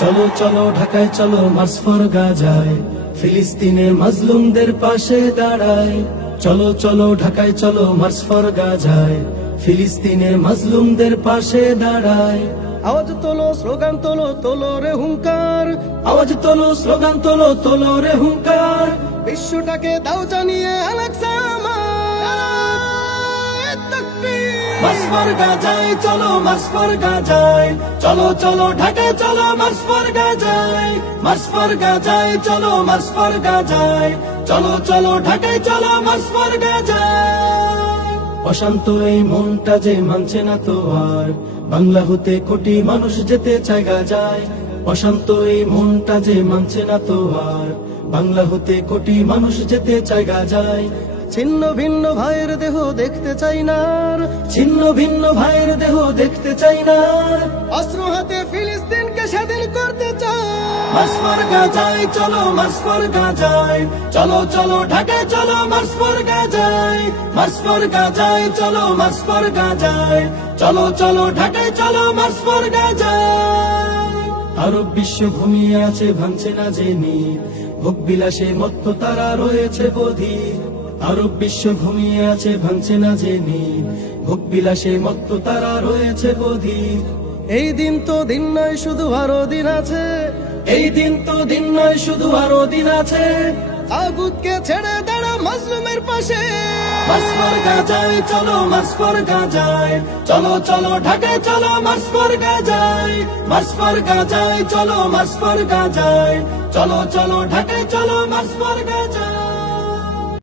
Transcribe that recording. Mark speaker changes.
Speaker 1: চলো চলো ঢাকায় চলো মাসফর গাজায়। ফিলিস্তিনের মাজলুমদের পাশে দাঁড়ায়। চলো চলো ঢাকায় চলো মাসফর গাজায়। ফিলিস্তিনের মাজলুমদের পাশে দাঁড়ায়।
Speaker 2: আওয়াজ তোলো স্লোগান তোলো তোলো রে হুঙ্কার।
Speaker 1: আওয়াজ তোলো স্লোগান তোলো তোলো রে হুঙ্কার।
Speaker 2: বিশ্বটাকে দাও জানিয়ে আলাক্সা।
Speaker 1: চলো চলো চলো, ঢাকায়, চলো চলো চলো চলো চলো অশান্ত এই মনটা যে মানছে না তো আর। বাংলা হতে কোটি মানুষ যেতে চায় গাজায়। অশান্ত এই মনটা যে মানছে না তো আর। বাংলা হতে কোটি মানুষ যেতে চায় গাজায়।
Speaker 2: ছিন্ন ভিন্ন ভাইয়ের দেহ দেখতে চাই না
Speaker 1: ছিন্ন ভিন্ন ভাইয়ের দেহ দেখতে চাই না
Speaker 2: অস্ত্র হাতে ফিলিস্তিনকে স্বাধীন করতে চাই।
Speaker 1: মাসফর গাজায় চলো মাসফর গাজায়। চলো চলো ঢাকায় চলো মাসফর গাজায়। মাসফর গাজায় চলো মাসফর গাজায়। চলো চলো ঢাকায় চলো মাসফর গাজায়। আরব বিশ্ব ঘুমিয়ে আছে ভাঙছে না জেনি ভোগ বিলাসে মত্ত তারা রয়েছে বোধি। আরব বিশ্ব ঘুমিয়ে আছে ভাঙছে না জেনি ভোগ বিলাসে মত্ত তারা রয়েছে বোধি।
Speaker 2: এই দিন তো দিন নয় শুধু আরও দিন আছে।
Speaker 1: এই দিন তো দিন নয় শুধু আরও দিন আছে।
Speaker 2: আগুতকে ছেড়ে দাঁড়া মাজলুমের পাশে।
Speaker 1: মাসফর গাজায় চলো মাসফর গাজায়। চলো চলো ঢাকায় চলো মাসফর গাজায়। মাসফর গাজায় চলো মাসফর গাজায়। চলো চলো ঢাকায় চলো মাসফর গাজায়।